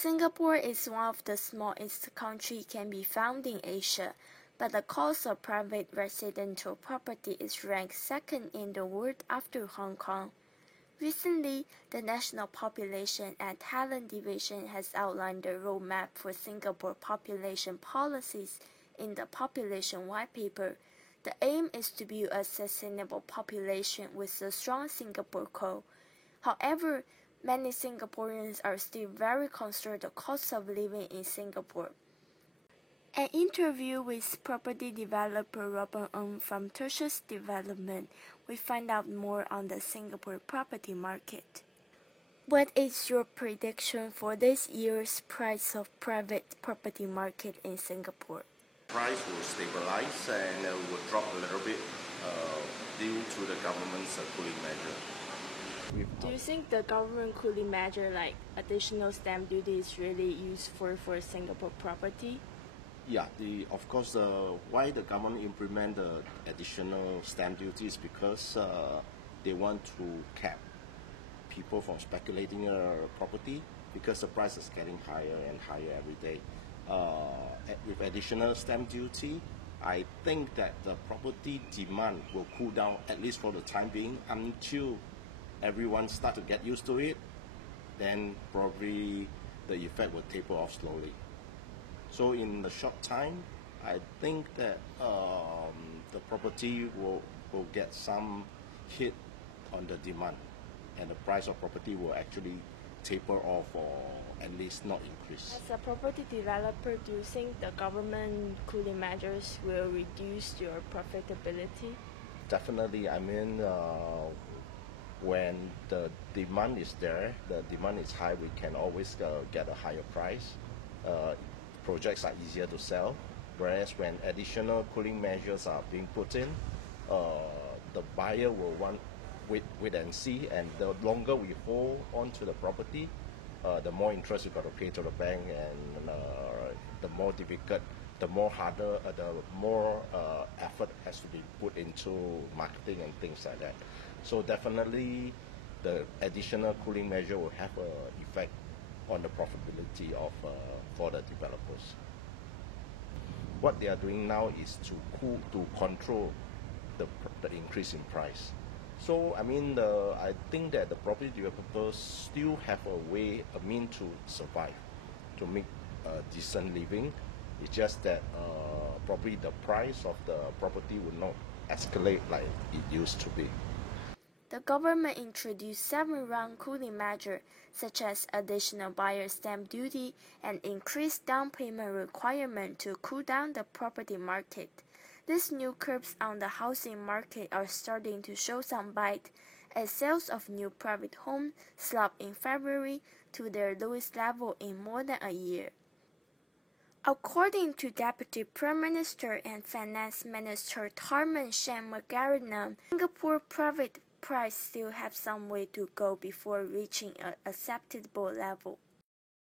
Singapore is one of the smallest countries can be found in Asia, but the cost of private residential property is ranked second in the world after Hong Kong. Recently, the National Population and Talent Division has outlined the roadmap for Singapore population policies in the Population White Paper. The aim is to build a sustainable population with a strong Singapore core. However, many Singaporeans are still very concerned the cost of living in Singapore. An interview with property developer Robert Ng from Tertius Development, we find out more on the Singapore property market. What is your prediction for this year's price of private property market in Singapore? Price will stabilize and will drop a little bit due to the government's cooling measure. Do you think the government cooling measure like additional stamp duty is really useful for Singapore property? Yeah, of course, why the government implement the additional stamp duty is because they want to cap people from speculating property because the price is getting higher and higher every day. With additional stamp duty, I think that the property demand will cool down at least for the time being until everyone start to get used to it. Then probably the effect will taper off slowly. So in the short time, I think that the property will get some hit on the demand, and the price of property will actually taper off or at least not increase. As a property developer, do you think the government cooling measures will reduce your profitability? Definitely. I mean, when the demand is there, the demand is high, we can always get a higher price. Projects are easier to sell, whereas when additional cooling measures are being put in, the buyer will want wait and see, and the longer we hold on to the property, the more interest you got to pay to the bank, and the more difficult, the more harder, the more effort has to be put into marketing and things like that. So definitely, the additional cooling measure will have an effect on the profitability of for the developers. What they are doing now is to control the increase in price. So I mean, I think that the property developers still have a mean to survive, to make a decent living. It's just that probably the price of the property will not escalate like it used to be. The government introduced 7-round cooling measures, such as additional buyer stamp duty and increased down payment requirement to cool down the property market. These new curbs on the housing market are starting to show some bite, as sales of new private homes slumped in February to their lowest level in more than a year. According to Deputy Prime Minister and Finance Minister Tharman Shanmugaratnam, Singapore private price still have some way to go before reaching an acceptable level.